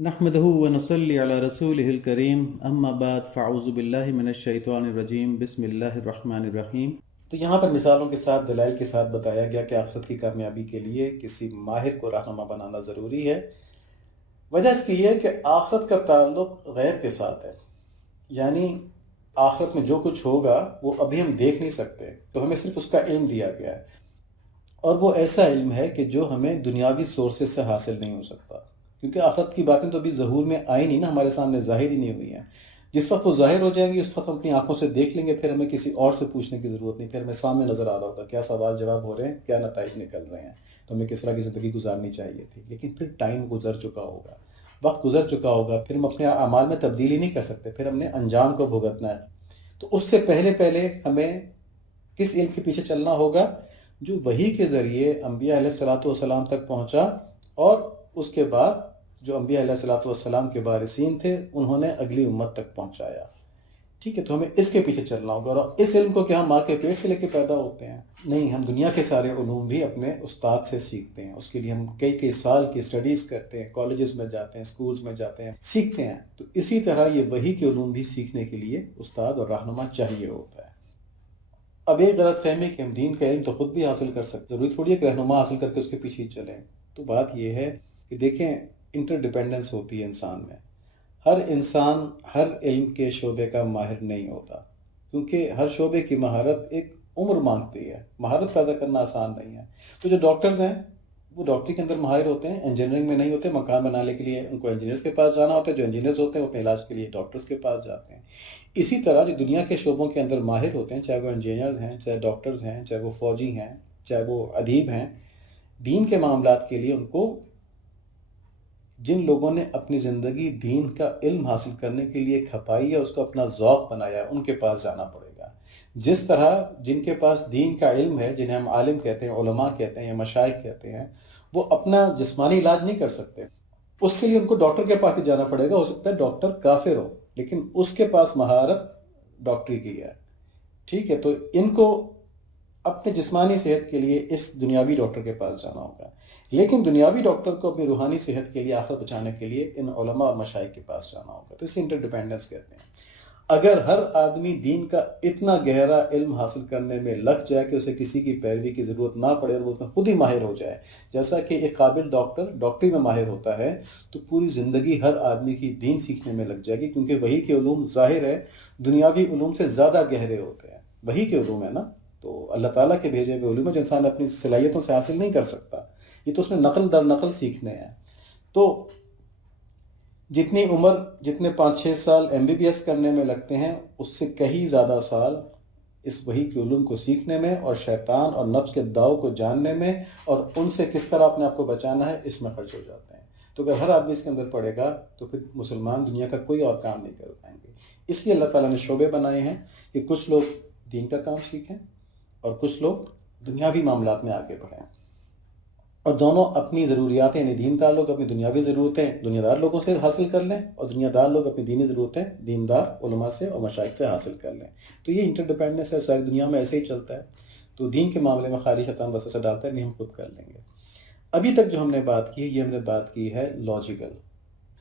نحمده ونصلي على رسوله الكريم اما بعد فاعوذ باللہ من الشیطان الرجیم بسم اللہ الرحمن الرحیم۔ تو یہاں پر مثالوں کے ساتھ دلائل کے ساتھ بتایا گیا کہ آخرت کی کامیابی کے لیے کسی ماہر کو رہنما بنانا ضروری ہے۔ وجہ اس کی یہ ہے کہ آخرت کا تعلق غیب کے ساتھ ہے، یعنی آخرت میں جو کچھ ہوگا وہ ابھی ہم دیکھ نہیں سکتے، تو ہمیں صرف اس کا علم دیا گیا ہے، اور وہ ایسا علم ہے کہ جو ہمیں دنیاوی سورسز سے حاصل نہیں ہو سکتا، کیونکہ آخرت کی باتیں تو ابھی ظہور میں آئی نہیں نا، ہمارے سامنے ظاہر ہی نہیں ہوئی ہیں۔ جس وقت وہ ظاہر ہو جائیں گی اس وقت ہم اپنی آنکھوں سے دیکھ لیں گے، پھر ہمیں کسی اور سے پوچھنے کی ضرورت نہیں، پھر ہمیں سامنے نظر آ رہا ہوگا کیا سوال جواب ہو رہے ہیں، کیا نتائج نکل رہے ہیں، تو ہمیں کس طرح کی زندگی گزارنی چاہیے تھی۔ لیکن پھر ٹائم گزر چکا ہوگا، وقت گزر چکا ہوگا، پھر ہم اپنے اعمال میں تبدیلی نہیں کر سکتے، پھر ہم نے انجام کو بھگتنا ہے۔ تو اس سے پہلے ہمیں کس علم کے پیچھے چلنا ہوگا؟ جو وحی کے ذریعے انبیاء علیہ الصلوۃ والسلام تک پہنچا، اور اس کے بعد جو انبیاء علیہ الصلوۃ والسلام کے وارثین تھے انہوں نے اگلی امت تک پہنچایا۔ ٹھیک ہے، تو ہمیں اس کے پیچھے چلنا ہوگا۔ اور اس علم کو کہ ہم ماں کے پیٹ سے لے کے پیدا ہوتے ہیں؟ نہیں، ہم دنیا کے سارے علوم بھی اپنے استاد سے سیکھتے ہیں۔ اس کے لیے ہم کئی سال کی اسٹڈیز کرتے ہیں، کالجز میں جاتے ہیں، سکولز میں جاتے ہیں، سیکھتے ہیں۔ تو اسی طرح یہ وحی کے علوم بھی سیکھنے کے لیے استاد اور رہنما چاہیے ہوتا ہے۔ اب ایک غلط فہمی کہ ہم دین کا علم تو خود بھی حاصل کر سکتے، ضروری تھوڑی ہے کہ رہنما حاصل کر کے اس کے پیچھے ہی چلیں۔ تو بات یہ ہے کہ دیکھیں، انٹر ڈیپینڈنس ہوتی ہے انسان میں۔ ہر انسان ہر علم کے شعبے کا ماہر نہیں ہوتا، کیونکہ ہر شعبے کی مہارت ایک عمر مانگتی ہے، مہارت پیدا کرنا آسان نہیں ہے۔ تو جو ڈاکٹرز ہیں وہ ڈاکٹری کے اندر ماہر ہوتے ہیں، انجینئرنگ میں نہیں ہوتے۔ مکان بنانے کے لیے ان کو انجینئرز کے پاس جانا ہوتا ہے، جو انجینئرز ہوتے ہیں وہ اپنے علاج کے لیے ڈاکٹرز کے پاس جاتے ہیں۔ اسی طرح جو دنیا کے شعبوں کے اندر ماہر ہوتے ہیں، چاہے وہ انجینئرز ہیں، چاہے ڈاکٹرز ہیں، چاہے وہ فوجی ہیں، چاہے وہ ادیب ہیں، دین کے معاملات کے لیے ان کو جن لوگوں نے اپنی زندگی دین کا علم حاصل کرنے کے لیے کھپائی ہے، اس کو اپنا ذوق بنایا، ان کے پاس جانا پڑے گا۔ جس طرح جن کے پاس دین کا علم ہے، جنہیں ہم عالم کہتے ہیں، علماء کہتے ہیں یا مشائخ کہتے ہیں، وہ اپنا جسمانی علاج نہیں کر سکتے، اس کے لیے ان کو ڈاکٹر کے پاس ہی جانا پڑے گا۔ ہو سکتا ہے ڈاکٹر کافر ہو، لیکن اس کے پاس مہارت ڈاکٹری کی ہے۔ ٹھیک ہے، تو ان کو اپنے جسمانی صحت کے لیے اس دنیاوی ڈاکٹر کے پاس جانا ہوگا، لیکن دنیاوی ڈاکٹر کو اپنی روحانی صحت کے لیے، آخرت بچانے کے لیے ان علماء اور مشائخ کے پاس جانا ہوگا۔ تو اسے انٹر ڈیپینڈنس کہتے ہیں۔ اگر ہر آدمی دین کا اتنا گہرا علم حاصل کرنے میں لگ جائے کہ اسے کسی کی پیروی کی ضرورت نہ پڑے اور وہ اس میں خود ہی ماہر ہو جائے، جیسا کہ ایک قابل ڈاکٹر ڈاکٹری میں ماہر ہوتا ہے، تو پوری زندگی ہر آدمی کی دین سیکھنے میں لگ جائے گی، کیونکہ وحی کے علوم ظاہر ہے دنیاوی علوم سے زیادہ گہرے ہوتے ہیں۔ وحی کے علوم ہے نا، تو اللہ تعالیٰ کے بھیجے ہوئے علوم ہے جو انسان اپنی صلاحیتوں سے حاصل نہیں کر سکتا، یہ تو اس نے نقل در نقل سیکھنے ہیں۔ تو جتنی عمر، جتنے 5-6 سال MBBS کرنے میں لگتے ہیں، اس سے کہیں زیادہ سال اس وحی کے علوم کو سیکھنے میں اور شیطان اور نفس کے داؤ کو جاننے میں اور ان سے کس طرح اپنے آپ کو بچانا ہے، اس میں خرچ ہو جاتے ہیں۔ تو اگر ہر آدمی اس کے اندر پڑے گا تو پھر مسلمان دنیا کا کوئی اور کام نہیں کر پائیں گے۔ اس لیے اللہ تعالیٰ نے شعبے بنائے ہیں کہ کچھ لوگ دین کا کام سیکھیں اور کچھ لوگ دنیاوی معاملات میں آگے بڑھیں، اور دونوں اپنی ضروریات، یعنی دین دار لوگ اپنی دنیاوی ضرورتیں دنیا دار لوگوں سے حاصل کر لیں، اور دنیا دار لوگ اپنی دینی ضرورتیں دیندار علماء سے اور مشائخ سے حاصل کر لیں۔ تو یہ انٹر ڈیپینڈنس ہے، ساری دنیا میں ایسے ہی چلتا ہے۔ تو دین کے معاملے میں خالی شیطان وسوسہ ڈالتا ہے، نہیں، ہم خود کر لیں گے۔ ابھی تک جو ہم نے بات کی، یہ ہم نے بات کی ہے لاجیکل،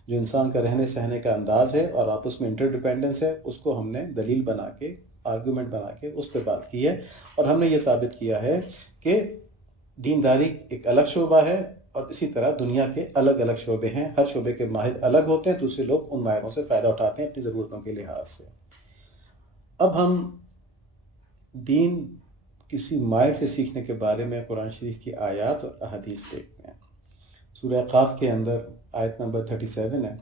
جو انسان کا رہنے سہنے کا انداز ہے اور آپس میں انٹر ڈیپینڈنس ہے، اس کو ہم نے دلیل بنا کے، آرگومنٹ بنا کے اس پہ بات کی ہے، اور ہم نے یہ ثابت کیا ہے کہ دینداری ایک الگ شعبہ ہے، اور اسی طرح دنیا کے الگ الگ شعبے ہیں، ہر شعبے کے ماہر الگ ہوتے ہیں، دوسرے لوگ ان ماہروں سے فائدہ اٹھاتے ہیں اپنی ضرورتوں کے لحاظ سے۔ اب ہم دین کسی ماہر سے سیکھنے کے بارے میں قرآن شریف کی آیات اور احادیث دیکھتے ہیں۔ سورہ قاف کے اندر آیت نمبر 37 ہے،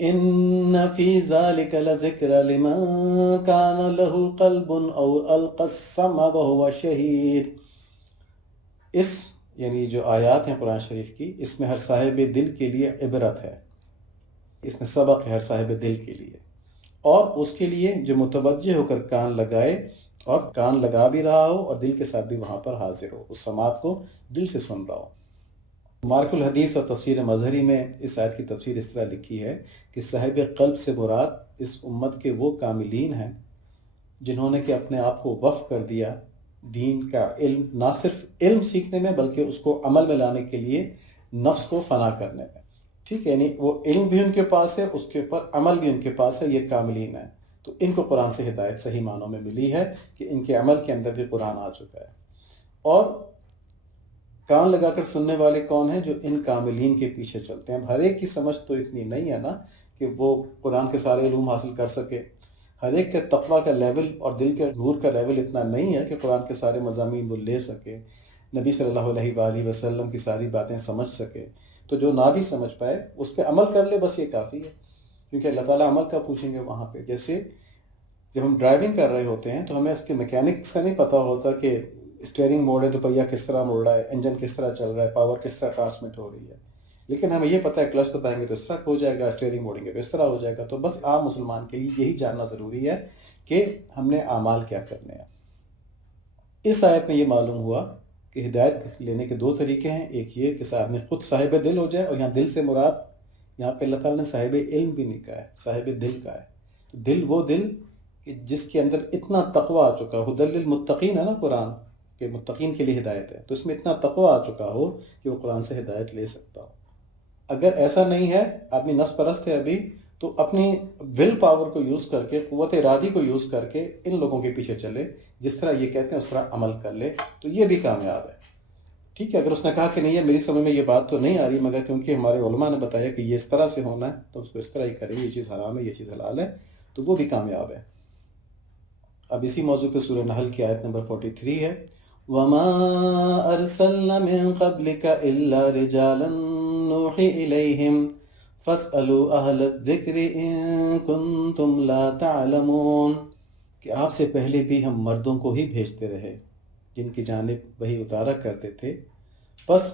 إِنَّ فِي ذَلِكَ لَذِكْرًا لِمَنْ كَانَ لَهُ قَلْبٌ أَوْ أَلْقَى السَّمْعَ وَهُوَ شَهِيدٌ۔ اس یعنی جو آیات ہیں قرآن شریف کی، اس میں ہر صاحب دل کے لیے عبرت ہے، اس میں سبق ہے ہر صاحب دل کے لیے، اور اس کے لیے جو متوجہ ہو کر کان لگائے، اور کان لگا بھی رہا ہو اور دل کے ساتھ بھی وہاں پر حاضر ہو، اس سماعت کو دل سے سن رہا ہو۔ معرف الحدیث اور تفسیر مظہری میں اس آیت کی تفسیر اس طرح لکھی ہے کہ صاحب قلب سے مراد اس امت کے وہ کاملین ہیں جنہوں نے کہ اپنے آپ کو وقف کر دیا دین کا علم، نہ صرف علم سیکھنے میں بلکہ اس کو عمل میں لانے کے لیے نفس کو فنا کرنے میں۔ ٹھیک ہے، یعنی وہ علم بھی ان کے پاس ہے، اس کے اوپر عمل بھی ان کے پاس ہے، یہ کاملین ہے۔ تو ان کو قرآن سے ہدایت صحیح معنوں میں ملی ہے کہ ان کے عمل کے اندر بھی قرآن آ چکا ہے۔ اور کان لگا کر سننے والے کون ہیں؟ جو ان کاملین کے پیچھے چلتے ہیں۔ اب ہر ایک کی سمجھ تو اتنی نہیں ہے نا کہ وہ قرآن کے سارے علوم حاصل کر سکے، ہر ایک کے تقویٰ کا لیول اور دل کے نور کا لیول اتنا نہیں ہے کہ قرآن کے سارے مضامین وہ لے سکے، نبی صلی اللہ علیہ وآلہ وسلم کی ساری باتیں سمجھ سکے۔ تو جو نہ بھی سمجھ پائے اس پہ عمل کر لے، بس یہ کافی ہے، کیونکہ اللہ تعالیٰ عمل کا پوچھیں گے وہاں پہ۔ جیسے جب ہم ڈرائیونگ کر رہے ہوتے ہیں تو ہمیں اس کے میکینکس کا نہیں پتہ ہوتا کہ اسٹیئرنگ موڑ ہے تو پہیہ کس طرح مڑ رہا ہے، انجن کس طرح چل رہا ہے، پاور کس طرح ٹرانسمٹ ہو رہی ہے، لیکن ہمیں یہ پتہ ہے کلچ دبائیں گے تو اس طرح ہو جائے گا، اسٹیئرنگ موڑیں گے تو اس طرح ہو جائے گا۔ تو بس عام مسلمان کے لیے یہی جاننا ضروری ہے کہ ہم نے اعمال کیا کرنے ہیں۔ اس آیت میں یہ معلوم ہوا کہ ہدایت لینے کے دو طریقے ہیں، ایک یہ کہ آدمی خود صاحب دل ہو جائے، اور یہاں دل سے مراد یہاں پہ اللہ تعالیٰ نے صاحب علم بھی نہیں کہا ہے، صاحب دل کا ہے۔ تو دل وہ دل کہ جس کے اندر اتنا تقویٰ آ چکا ہو، ہدی للمتقین ہے نا قرآن، کہ متقین کے لیے ہدایت ہے، تو اس میں اتنا تقویٰ آ چکا ہو کہ وہ قرآن سے ہدایت لے سکتا ہو۔ اگر ایسا نہیں ہے، آدمی نفس پرست ہے ابھی، تو اپنی ول پاور کو یوز کر کے، قوت ارادی کو یوز کر کے ان لوگوں کے پیچھے چلے، جس طرح یہ کہتے ہیں اس طرح عمل کر لے، تو یہ بھی کامیاب ہے۔ ٹھیک ہے، اگر اس نے کہا کہ نہیں ہے میری سمجھ میں یہ بات تو نہیں آ رہی، مگر کیونکہ ہمارے علماء نے بتایا کہ یہ اس طرح سے ہونا ہے تو اس کو اس طرح ہی کریں، یہ چیز حرام ہے یہ چیز حلال ہے، تو وہ بھی کامیاب ہے۔ اب اسی موضوع پہ سورہ نحل کی آیت نمبر 43 ہے، وَمَا أَرْسَلْنَا مِن قَبْلِكَ إِلَّا رِجَالًا نُوحِي إِلَيْهِمْ فَاسْأَلُوا أَهْلَ الذِّكْرِ إِن كُنتُمْ لَا تَعْلَمُونَ، کہ آپ سے پہلے بھی ہم مردوں کو ہی بھیجتے رہے جن کی جانب وحی اتارا کرتے تھے، بس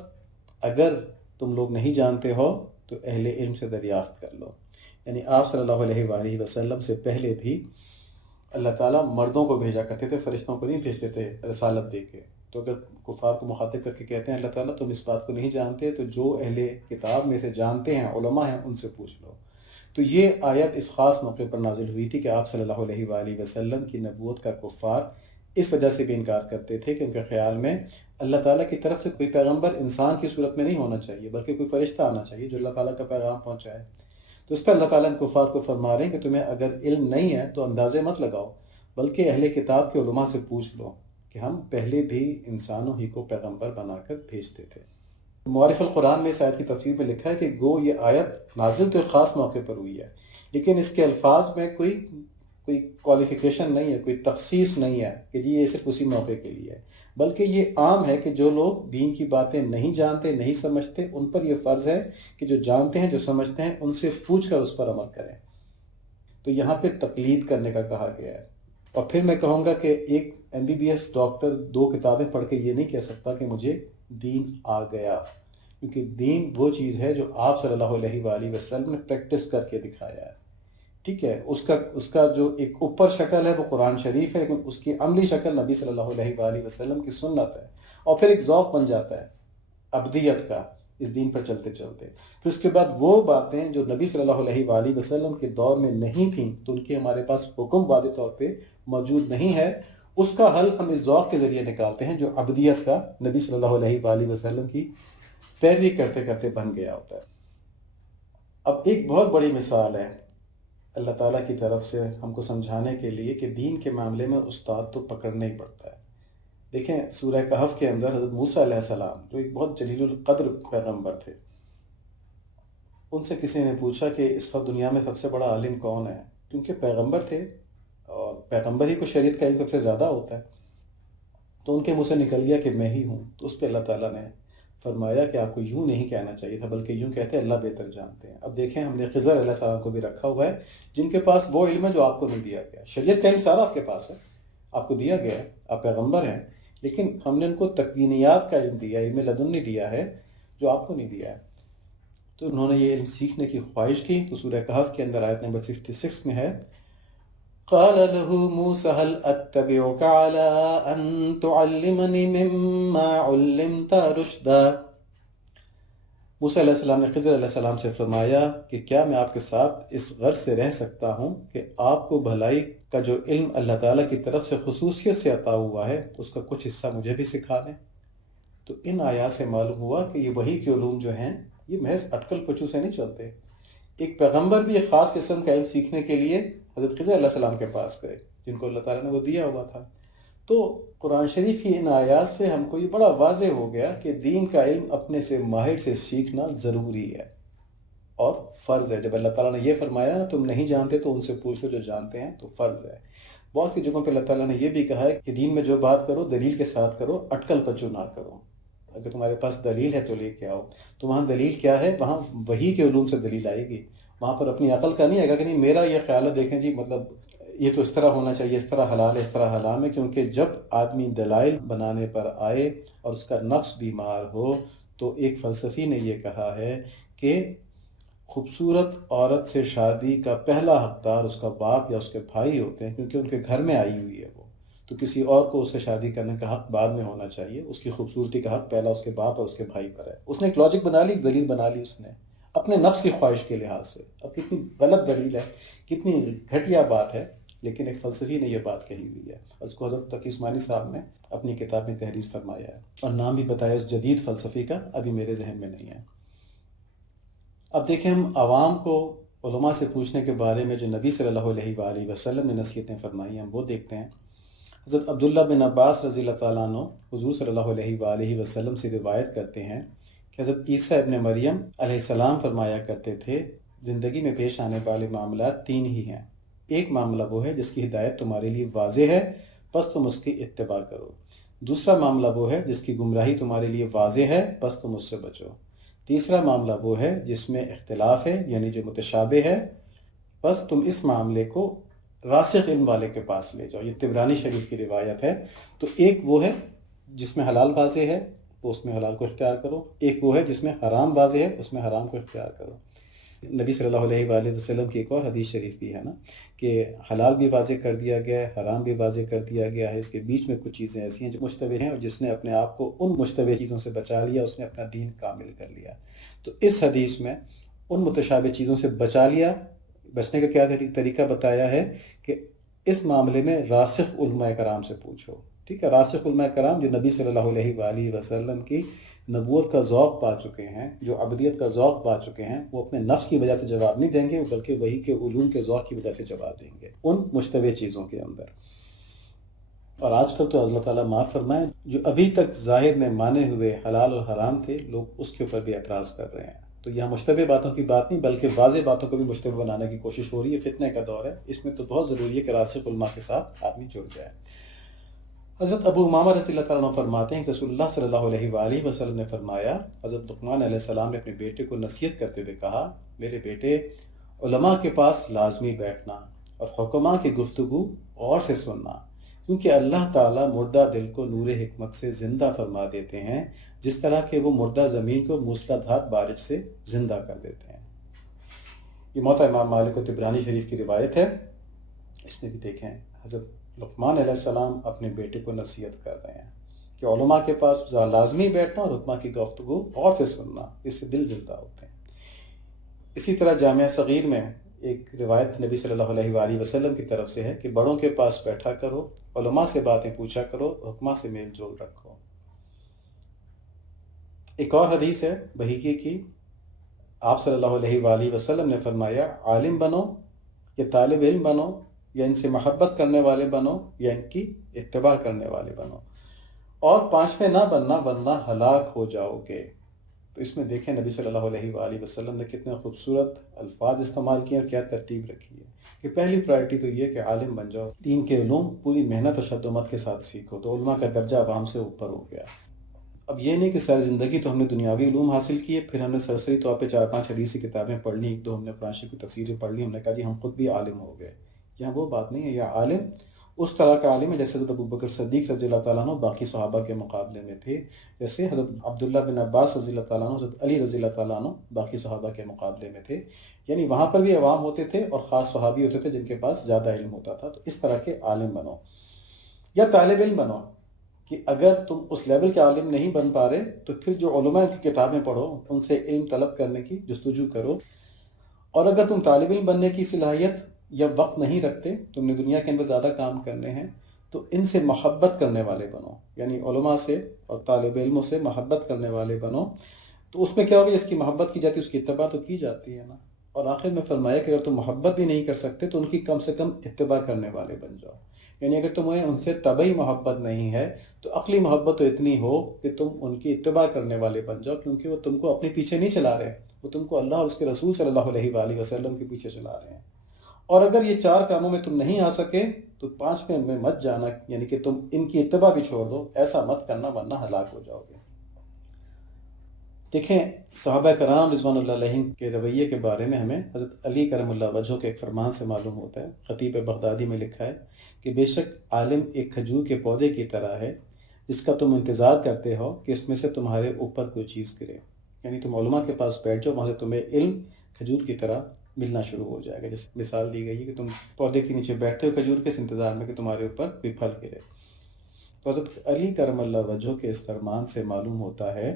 اگر تم لوگ نہیں جانتے ہو تو اہل علم سے دریافت کر لو۔ یعنی آپ صلی اللہ علیہ وآلہ وسلم سے پہلے بھی اللہ تعالیٰ مردوں کو بھیجا کرتے تھے، فرشتوں کو نہیں بھیجتے تھے رسالت دے کے۔ تو اگر کفار کو مخاطب کر کے کہتے ہیں اللہ تعالیٰ تم اس بات کو نہیں جانتے، تو جو اہل کتاب میں سے جانتے ہیں، علماء ہیں، ان سے پوچھ لو۔ تو یہ آیت اس خاص موقع پر نازل ہوئی تھی کہ آپ صلی اللہ علیہ وآلہ وسلم کی نبوت کا کفار اس وجہ سے بھی انکار کرتے تھے کہ ان کے خیال میں اللہ تعالیٰ کی طرف سے کوئی پیغمبر انسان کی صورت میں نہیں ہونا چاہیے، بلکہ کوئی فرشتہ آنا چاہیے جو اللہ تعالیٰ کا پیغام پہنچائے۔ تو اس پہ اللہ تعالیٰ ان کفار کو فرما رہے ہیں کہ تمہیں اگر علم نہیں ہے تو اندازے مت لگاؤ، بلکہ اہل کتاب کے علماء سے پوچھ لو کہ ہم پہلے بھی انسانوں ہی کو پیغمبر بنا کر بھیجتے تھے۔ معارف القرآن میں اس آیت کی تفسیر میں لکھا ہے کہ گو یہ آیت نازل تو ایک خاص موقع پر ہوئی ہے، لیکن اس کے الفاظ میں کوئی کوالیفیکیشن نہیں ہے، کوئی تخصیص نہیں ہے کہ جی یہ صرف اسی موقع کے لیے ہے، بلکہ یہ عام ہے کہ جو لوگ دین کی باتیں نہیں جانتے، نہیں سمجھتے، ان پر یہ فرض ہے کہ جو جانتے ہیں، جو سمجھتے ہیں، ان سے پوچھ کر اس پر عمل کریں۔ تو یہاں پہ تقلید کرنے کا کہا گیا ہے۔ اور پھر میں کہوں گا کہ ایک MBBS ڈاکٹر 2 کتابیں پڑھ کے یہ نہیں کہہ سکتا کہ مجھے دین آ گیا، کیونکہ دین وہ چیز ہے جو آپ صلی اللہ علیہ وآلہ وسلم نے پریکٹس کر کے دکھایا ہے۔ ٹھیک ہے، اس کا جو ایک اوپر شکل ہے وہ قرآن شریف ہے، لیکن اس کی عملی شکل نبی صلی اللہ علیہ وآلہ وسلم کی سنت ہے، اور پھر ایک ذوق بن جاتا ہے عبدیت کا اس دین پر چلتے چلتے۔ پھر اس کے بعد وہ باتیں جو نبی صلی اللہ علیہ وآلہ وسلم کے دور میں نہیں تھیں تو ان کے ہمارے پاس حکم واضح طور پہ موجود نہیں ہے، اس کا حل ہم اس ذوق کے ذریعے نکالتے ہیں جو عبدیت کا نبی صلی اللہ علیہ وآلہ وسلم کی پیروی کرتے کرتے بن گیا ہوتا ہے۔ اب ایک بہت بڑی مثال ہے اللہ تعالیٰ کی طرف سے ہم کو سمجھانے کے لیے کہ دین کے معاملے میں استاد تو پکڑنا ہی پڑتا ہے۔ دیکھیں سورہ کہف کے اندر حضرت موسیٰ علیہ السلام جو ایک بہت جلیل القدر پیغمبر تھے، ان سے کسی نے پوچھا کہ اس وقت دنیا میں سب سے بڑا عالم کون ہے، کیونکہ پیغمبر تھے اور پیغمبر ہی کو شریعت کا علم سب سے زیادہ ہوتا ہے، تو ان کے منہ سے نکل گیا کہ میں ہی ہوں۔ تو اس پہ اللہ تعالیٰ نے فرمایا کہ آپ کو یوں نہیں کہنا چاہیے تھا، بلکہ یوں کہتے اللہ بہتر جانتے ہیں۔ اب دیکھیں ہم نے خضر علیہ السلام کو بھی رکھا ہوا ہے جن کے پاس وہ علم ہے جو آپ کو نہیں دیا گیا۔ شریعت کا علم سارا آپ کے پاس ہے، آپ کو دیا گیا ہے، آپ پیغمبر ہیں، لیکن ہم نے ان کو تکوینیات کا علم دیا، علم لدنی دیا ہے جو آپ کو نہیں دیا ہے۔ تو انہوں نے یہ علم سیکھنے کی خواہش کی، تو سورہ کہف کے اندر آیت نمبر 66 میں ہے، قال له موسى هل اتبعك على ان تعلمني مما علمت رشدا۔ موسیٰ علیہ السلام نے خضر علیہ السلام سے فرمایا کہ کیا میں آپ کے ساتھ اس غرض سے رہ سکتا ہوں کہ آپ کو بھلائی کا جو علم اللہ تعالیٰ کی طرف سے خصوصیت سے عطا ہوا ہے اس کا کچھ حصہ مجھے بھی سکھا دیں۔ تو ان آیات سے معلوم ہوا کہ یہ وحی کے علوم جو ہیں یہ محض اٹکل پچو سے نہیں چلتے. ایک پیغمبر بھی ایک خاص قسم کا علم سیکھنے کے لیے حضرت خضر علیہ السلام کے پاس گئے جن کو اللہ تعالیٰ نے وہ دیا ہوا تھا. تو قرآن شریف کی ان آیات سے ہم کو یہ بڑا واضح ہو گیا کہ دین کا علم اپنے سے ماہر سے سیکھنا ضروری ہے اور فرض ہے. جب اللہ تعالیٰ نے یہ فرمایا نا تم نہیں جانتے تو ان سے پوچھ لو جو جانتے ہیں، تو فرض ہے. بہت سی جگہوں پہ اللہ تعالیٰ نے یہ بھی کہا ہے کہ دین میں جو بات کرو دلیل کے ساتھ کرو، اٹکل پچو نہ کرو. اگر تمہارے پاس دلیل ہے تو لے کے آؤ. تو وہاں دلیل کیا ہے؟ وہاں وحی کے علوم سے دلیل آئے گی. وہاں پر اپنی عقل کا نہیں آئے گا کہ نہیں میرا یہ خیال ہے، دیکھیں جی مطلب یہ تو اس طرح ہونا چاہیے، اس طرح حلال ہے، اس طرح حرام ہے. کیونکہ جب آدمی دلائل بنانے پر آئے اور اس کا نفس بیمار ہو تو ایک فلسفی نے یہ کہا ہے کہ خوبصورت عورت سے شادی کا پہلا حقدار اس کا باپ یا اس کے بھائی ہوتے ہیں، کیونکہ ان کے گھر میں آئی ہوئی ہے وہ. تو کسی اور کو اس سے شادی کرنے کا حق بعد میں ہونا چاہیے. اس کی خوبصورتی کا حق پہلا اس کے باپ اور اس کے بھائی پر ہے. اس نے ایک لاجک بنا لی، ایک دلیل بنا لی اس نے اپنے نفس کی خواہش کے لحاظ سے. اب کتنی غلط دلیل ہے، کتنی گھٹیا بات ہے، لیکن ایک فلسفی نے یہ بات کہی ہوئی ہے اور اس کو حضرت تقی عثمانی صاحب نے اپنی کتاب میں تحریر فرمایا ہے اور نام بھی بتایا اس جدید فلسفی کا، ابھی میرے ذہن میں نہیں ہے. اب دیکھیں ہم عوام کو علماء سے پوچھنے کے بارے میں جو نبی صلی اللہ علیہ وآلہ وسلم نے نصیحتیں فرمائی ہیں ہم وہ دیکھتے ہیں. حضرت عبداللہ بن عباس رضی اللہ تعالیٰ عنہ حضور صلی اللہ علیہ وآلہ وسلم سے روایت کرتے ہیں کہ حضرت عیسیٰ ابن مریم علیہ السلام فرمایا کرتے تھے زندگی میں پیش آنے والے معاملات تین ہی ہیں. ایک معاملہ وہ ہے جس کی ہدایت تمہارے لیے واضح ہے پس تم اس کی اتباع کرو. دوسرا معاملہ وہ ہے جس کی گمراہی تمہارے لیے واضح ہے پس تم اس سے بچو. تیسرا معاملہ وہ ہے جس میں اختلاف ہے یعنی جو متشابہ ہے، بس تم اس معاملے کو راسخ علم والے کے پاس لے جاؤ. یہ طبرانی شریف کی روایت ہے. تو ایک وہ ہے جس میں حلال واضح ہے تو اس میں حلال کو اختیار کرو. ایک وہ ہے جس میں حرام واضح ہے اس میں حرام کو اختیار کرو. نبی صلی اللہ علیہ وآلہ وسلم کی ایک اور حدیث شریف بھی ہے نا کہ حلال بھی واضح کر دیا گیا ہے، حرام بھی واضح کر دیا گیا ہے. اس کے بیچ میں کچھ چیزیں ایسی ہیں جو مشتبہ ہیں، اور جس نے اپنے آپ کو ان مشتبہ چیزوں سے بچا لیا اس نے اپنا دین کامل کر لیا. تو اس حدیث میں ان متشابہ چیزوں سے بچا لیا. بچنے کا کیا طریقہ بتایا ہے کہ اس معاملے میں راسخ علماء کرام سے پوچھو. ٹھیک ہے، راسخ علماء کرام جو نبی صلی اللہ علیہ وآلہ وسلم کی نبوت کا ذوق پا چکے ہیں، جو عبدیت کا ذوق پا چکے ہیں، وہ اپنے نفس کی وجہ سے جواب نہیں دیں گے بلکہ وہی کے علوم کے ذوق کی وجہ سے جواب دیں گے ان مشتبہ چیزوں کے اندر. اور آج کل تو اللہ تعالیٰ معاف فرمائے جو ابھی تک ظاہر میں مانے ہوئے حلال اور حرام تھے لوگ اس کے اوپر بھی اعتراض کر رہے ہیں. تو یہاں مشتبہ باتوں کی بات نہیں بلکہ واضح باتوں کو بھی مشتبہ بنانے کی کوشش ہو رہی ہے. فتنے کا دور ہے، اس میں تو بہت ضروری ہے کہ راسخ علماء کے ساتھ آدمی جڑ جائے. حضرت ابو امامہ رضی اللہ تعالیٰ عنہ فرماتے ہیں کہ رسول اللہ صلی اللہ علیہ وآلہ وسلم نے فرمایا، حضرت لقمان علیہ السلام نے اپنے بیٹے کو نصیحت کرتے ہوئے کہا، میرے بیٹے علماء کے پاس لازمی بیٹھنا اور حکماء کی گفتگو غور سے سننا، کیونکہ اللہ تعالیٰ مردہ دل کو نور حکمت سے زندہ فرما دیتے ہیں جس طرح کہ وہ مردہ زمین کو موسلادھار بارش سے زندہ کر دیتے ہیں. یہ موطا امام مالک و طبرانی شریف کی روایت ہے. اس میں بھی دیکھیں حضرت لقمان علیہ السلام اپنے بیٹے کو نصیحت کر رہے ہیں کہ علماء کے پاس لازمی بیٹھنا اور حکماء کی گفتگو غور سے سننا، اس سے دل زندہ ہوتے ہیں. اسی طرح جامعہ صغیر میں ایک روایت نبی صلی اللہ علیہ وآلہ وسلم کی طرف سے ہے کہ بڑوں کے پاس بیٹھا کرو، علماء سے باتیں پوچھا کرو، حکماء سے میل جول رکھو. ایک اور حدیث ہے بہیقی کی، آپ صلی اللہ علیہ وآلہ وسلم نے فرمایا، عالم بنو یا طالب علم بنو یا ان سے محبت کرنے والے بنو یا ان کی اتباع کرنے والے بنو، اور پانچویں نہ بننا ورنہ ہلاک ہو جاؤ گے. تو اس میں دیکھیں نبی صلی اللہ علیہ وآلہ وسلم نے کتنے خوبصورت الفاظ استعمال کیے اور کیا ترتیب رکھی ہے کہ پہلی پرائرٹی تو یہ کہ عالم بن جاؤ، دین کے علوم پوری محنت اور شدت کے ساتھ سیکھو. تو علماء کا درجہ عوام سے اوپر ہو گیا. اب یہ نہیں کہ ساری زندگی تو ہم نے دنیاوی علوم حاصل کیے، پھر ہم نے سرسری طور پہ 4-5 حدیثی کتابیں پڑھ لیں، 1-2 ہم نے قرآن شریف کی تفسیریں پڑھ لی، ہم نے کہا جی ہم خود بھی عالم ہو گئے. یہاں وہ بات نہیں ہے. یہ عالم اس طرح کا عالم ہے جیسے حضرت ابوبکر صدیق رضی اللہ تعالیٰ عنہ باقی صحابہ کے مقابلے میں تھے، جیسے حضرت عبداللہ بن عباس رضی اللہ تعالیٰ عنہ، حضرت علی رضی اللہ تعالیٰ عنہ باقی صحابہ کے مقابلے میں تھے. یعنی وہاں پر بھی عوام ہوتے تھے اور خاص صحابی ہوتے تھے جن کے پاس زیادہ علم ہوتا تھا. تو اس طرح کے عالم بنو یا طالب علم بنو کہ اگر تم اس لیول کے عالم نہیں بن پا رہے تو پھر جو علماء کی کتابیں پڑھو، ان سے علم طلب کرنے کی جستجو کرو. اور اگر تم طالب علم بننے کی صلاحیت یا وقت نہیں رکھتے، تم نے دنیا کے اندر زیادہ کام کرنے ہیں، تو ان سے محبت کرنے والے بنو. یعنی علماء سے اور طالب علموں سے محبت کرنے والے بنو. تو اس میں کیا ہوگا، جس کی محبت کی جاتی ہے اس کی اتباع تو کی جاتی ہے نا۔ اور آخر میں فرمایا کہ اگر تم محبت بھی نہیں کر سکتے تو ان کی کم سے کم اتباع کرنے والے بن جاؤ، یعنی اگر تمہیں ان سے طبعی محبت نہیں ہے تو عقلی محبت تو اتنی ہو کہ تم ان کی اتباع کرنے والے بن جاؤ، کیونکہ وہ تم کو اپنے پیچھے نہیں چلا رہے، وہ تم کو اللہ اور اس کے رسول صلی اللہ علیہ وآلہ وسلم کے پیچھے چلا رہے ہیں۔ اور اگر یہ 4 کاموں میں تم نہیں آ سکے تو 5ویں میں مت جانا، یعنی کہ تم ان کی اتباع بھی چھوڑ دو، ایسا مت کرنا ورنہ ہلاک ہو جاؤ گے۔ دیکھیں صحابہ کرام رضوان اللہ علیہم کے رویے کے بارے میں ہمیں حضرت علی کرم اللہ وجہہ کے ایک فرمان سے معلوم ہوتا ہے۔ خطیب بغدادی میں لکھا ہے کہ بے شک عالم ایک کھجور کے پودے کی طرح ہے جس کا تم انتظار کرتے ہو کہ اس میں سے تمہارے اوپر کوئی چیز گرے، یعنی تم علماء کے پاس بیٹھ جاؤ، وہاں سے تمہیں علم کھجور کی طرح ملنا شروع ہو جائے گا۔ جیسے مثال دی گئی ہے کہ تم پودے کے نیچے بیٹھتے ہو کھجور کے انتظار میں کہ تمہارے اوپر کوئی پھل گرے۔ تو حضرت علی کرم اللہ وجہہ کے اس فرمان سے معلوم ہوتا ہے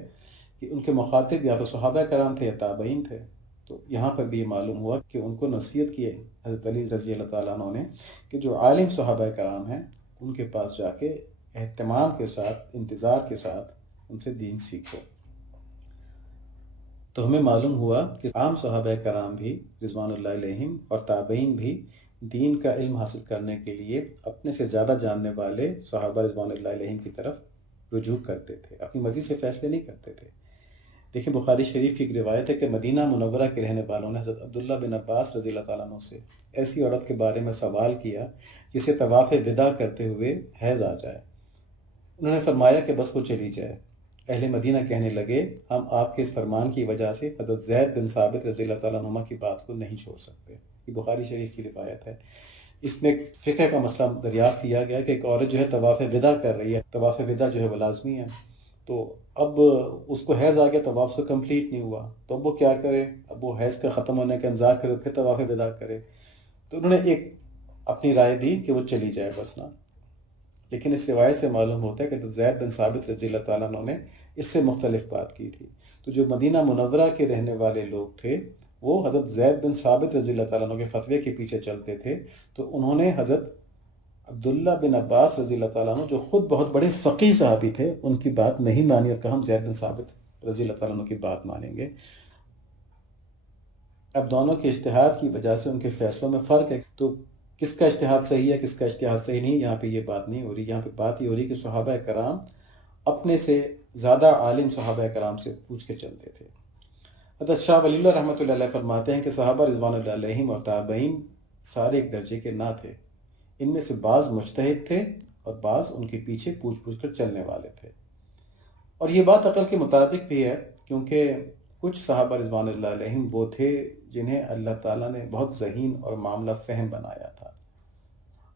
کہ ان کے مخاطب یا تو صحابہ کرام تھے یا تابعین تھے۔ تو یہاں پر بھی یہ معلوم ہوا کہ ان کو نصیحت کی ہے حضرت علی رضی اللہ تعالیٰ عنہ نے کہ جو عالم صحابہ کرام ہیں ان کے پاس جا کے اہتمام کے ساتھ، انتظار کے ساتھ ان سے دین سیکھو۔ تو ہمیں معلوم ہوا کہ عام صحابہ کرام بھی رضوان اللہ علیہم اور تابعین بھی دین کا علم حاصل کرنے کے لیے اپنے سے زیادہ جاننے والے صحابہ رضوان اللہ علیہم کی طرف رجوع کرتے تھے، اپنی مرضی سے فیصلے نہیں کرتے تھے۔ دیکھیں بخاری شریف کی ایک روایت ہے کہ مدینہ منورہ کے رہنے والوں نے حضرت عبداللہ بن عباس رضی اللہ تعالیٰ عنہ سے ایسی عورت کے بارے میں سوال کیا جسے طواف وداع کرتے ہوئے حیض آ جائے۔ انہوں نے فرمایا کہ بس وہ چلی جائے۔ اہل مدینہ کہنے لگے ہم آپ کے اس فرمان کی وجہ سے حضرت زید بن ثابت رضی اللہ تعالیٰ عنہ کی بات کو نہیں چھوڑ سکتے۔ یہ بخاری شریف کی روایت ہے۔ اس میں ایک فقہ کا مسئلہ دریافت کیا گیا کہ ایک عورت جو ہے طواف وداع کر رہی ہے، طواف وداع جو ہے وہ لازمی ہے، تو اب اس کو حیض آ گیا، طواف سے کمپلیٹ نہیں ہوا، تو اب وہ کیا کرے؟ اب وہ حیض کا ختم ہونے کا انتظار کرے پھر طواف وداع کرے۔ تو انہوں نے ایک اپنی رائے دی کہ وہ چلی جائے بس نا۔ لیکن اس روایت سے معلوم ہوتا ہے کہ زید بن ثابت رضی اللہ تعالیٰ عنہ نے اس سے مختلف بات کی تھی۔ تو جو مدینہ منورہ کے رہنے والے لوگ تھے وہ حضرت زید بن ثابت رضی اللہ تعالیٰ عنہ کے فتوے کے پیچھے چلتے تھے، تو انہوں نے حضرت عبداللہ بن عباس رضی اللہ تعالیٰ عنہ جو خود بہت بڑے فقیہ صحابی تھے ان کی بات نہیں مانی اور کہا ہم زید بن ثابت رضی اللہ تعالیٰ عنہ کی بات مانیں گے۔ اب دونوں کے اجتہاد کی وجہ سے ان کے فیصلوں میں فرق ہے، تو کس کا اجتہاد صحیح ہے کس کا اجتہاد صحیح نہیں، یہاں پہ یہ بات نہیں ہو رہی۔ یہاں پہ بات یہ ہو رہی کہ صحابہ کرام اپنے سے زیادہ عالم صحابہ کرام سے پوچھ کے چلتے تھے۔ حضرت شاہ ولی اللہ رحمۃ اللہ علیہ فرماتے ہیں کہ صحابہ رضوان اللہ علیہم اور تابعین سارے ایک درجے کے نہ تھے، ان میں سے بعض مجتہد تھے اور بعض ان کے پیچھے پوچھ پوچھ کر چلنے والے تھے۔ اور یہ بات عقل کے مطابق بھی ہے، کیونکہ کچھ صحابہ رضوان اللہ علیہم وہ تھے جنہیں اللہ تعالیٰ نے بہت ذہین اور معاملہ فہم بنایا تھا،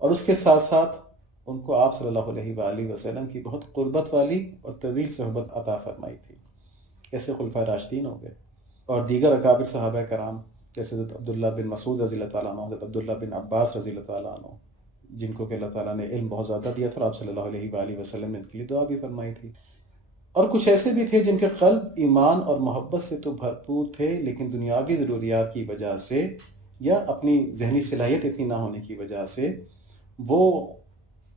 اور اس کے ساتھ ساتھ ان کو آپ صلی اللہ علیہ وآلہ وسلم کی بہت قربت والی اور طویل صحبت عطا فرمائی تھی۔ ایسے خلفائے راشدین ہو گئے اور دیگر اکابر صحابہ کرام جیسے حضرت عبداللہ بن مسعود رضی اللہ تعالیٰ عنہ، حضرت عبداللہ بن عباس رضی اللہ تعالیٰ عنہ، جن کو کہ اللہ تعالیٰ نے علم بہت زیادہ دیا تھا اور آپ صلی اللہ علیہ وآلہ وسلم نے ان کے لیے دعا بھی فرمائی تھی۔ اور کچھ ایسے بھی تھے جن کے قلب ایمان اور محبت سے تو بھرپور تھے، لیکن دنیاوی ضروریات کی وجہ سے یا اپنی ذہنی صلاحیت اتنی نہ ہونے کی وجہ سے وہ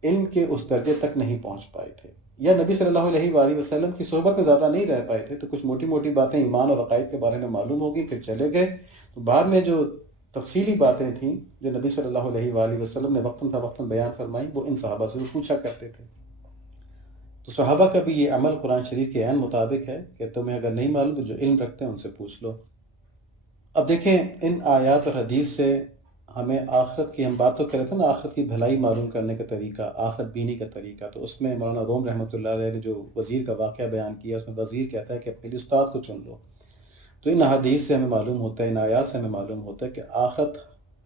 علم کے اس درجے تک نہیں پہنچ پائے تھے، یا نبی صلی اللہ علیہ وآلہ وسلم کی صحبت میں زیادہ نہیں رہ پائے تھے، تو کچھ موٹی موٹی باتیں ایمان اور عقائد کے بارے میں معلوم ہوگی، پھر چلے گئے۔ تو بعد میں جو تفصیلی باتیں تھیں جو نبی صلی اللہ علیہ وآلہ وسلم نے وقتاً فوقتاً بیان فرمائیں، وہ ان صحابہ سے پوچھا کرتے تھے۔ تو صحابہ کا بھی یہ عمل قرآن شریف کے عین مطابق ہے کہ تمہیں اگر نہیں معلوم تو جو علم رکھتے ہیں ان سے پوچھ لو۔ اب دیکھیں ان آیات اور حدیث سے ہمیں آخرت کی، ہم بات تو کر رہے تھے نا آخرت کی بھلائی معلوم کرنے کا طریقہ، آخرت بینی کا طریقہ، تو اس میں مولانا روم رحمۃ اللہ علیہ نے جو وزیر کا واقعہ بیان کیا، اس میں وزیر کہتا ہے کہ اپنے لیے استاد کو چن لو۔ تو ان حدیث سے ہمیں معلوم ہوتا ہے، ان آیات سے ہمیں معلوم ہوتا ہے کہ آخرت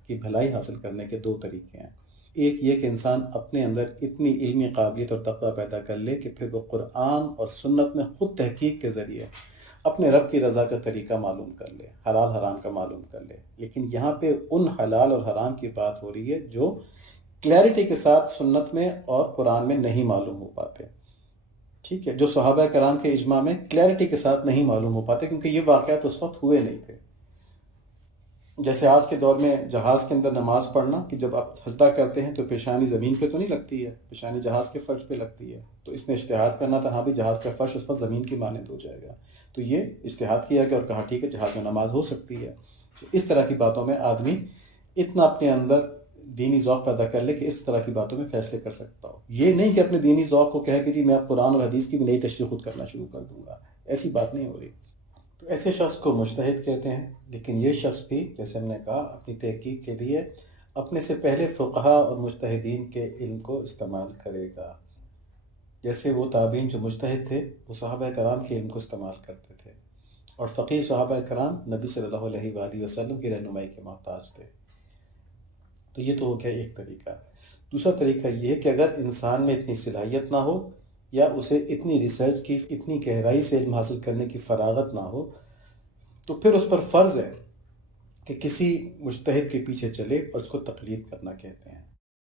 کی بھلائی حاصل کرنے کے 2 طریقے ہیں۔ ایک یہ کہ انسان اپنے اندر اتنی علمی قابلیت اور تقویٰ پیدا کر لے کہ پھر وہ قرآن اور سنت میں خود تحقیق کے ذریعے اپنے رب کی رضا کا طریقہ معلوم کر لے، حلال حرام کا معلوم کر لے۔ لیکن یہاں پہ ان حلال اور حرام کی بات ہو رہی ہے جو کلیئرٹی کے ساتھ سنت میں اور قرآن میں نہیں معلوم ہو پاتے، ٹھیک ہے، جو صحابہ کرام کے اجماع میں کلیئرٹی کے ساتھ نہیں معلوم ہو پاتے، کیونکہ یہ واقعات اس وقت ہوئے نہیں تھے۔ جیسے آج کے دور میں جہاز کے اندر نماز پڑھنا کہ جب آپ سجدہ کرتے ہیں تو پیشانی زمین پہ تو نہیں لگتی ہے، پیشانی جہاز کے فرش پہ لگتی ہے، تو اس میں اجتہاد کرنا تھا، ہاں بھی جہاز کا فرش اس وقت زمین کی مانند ہو جائے گا، تو یہ اجتہاد کیا گیا اور کہا ٹھیک ہے جہاز میں نماز ہو سکتی ہے۔ تو اس طرح کی باتوں میں آدمی اتنا اپنے اندر دینی ذوق پیدا کر لے کہ اس طرح کی باتوں میں فیصلے کر سکتا ہو، یہ نہیں کہ اپنے دینی ذوق کو کہے کہ جی میں اب قرآن اور حدیث کی بھی نئی تشریح خود کرنا شروع کر دوں گا، ایسی بات نہیں ہو رہی۔ تو ایسے شخص کو مجتہد کہتے ہیں، لیکن یہ شخص بھی جیسے ہم نے کہا اپنی تحقیق کے لیے اپنے سے پہلے فقہا اور مجتہدین کے علم کو استعمال کرے گا، جیسے وہ تابعین جو مجتہد تھے وہ صحابہ کرام کے علم کو استعمال کرتے تھے، اور فقیہ صحابہ کرام نبی صلی اللہ علیہ وآلہ وسلم کی رہنمائی کے محتاج تھے۔ تو یہ تو ہو گیا ایک طریقہ۔ دوسرا طریقہ یہ ہے کہ اگر انسان میں اتنی صلاحیت نہ ہو یا اسے اتنی ریسرچ کی، اتنی گہرائی سے علم حاصل کرنے کی فراغت نہ ہو، تو پھر اس پر فرض ہے کہ کسی مجتہد کے پیچھے چلے اور اس کو تقلید کرنا کہتے ہیں۔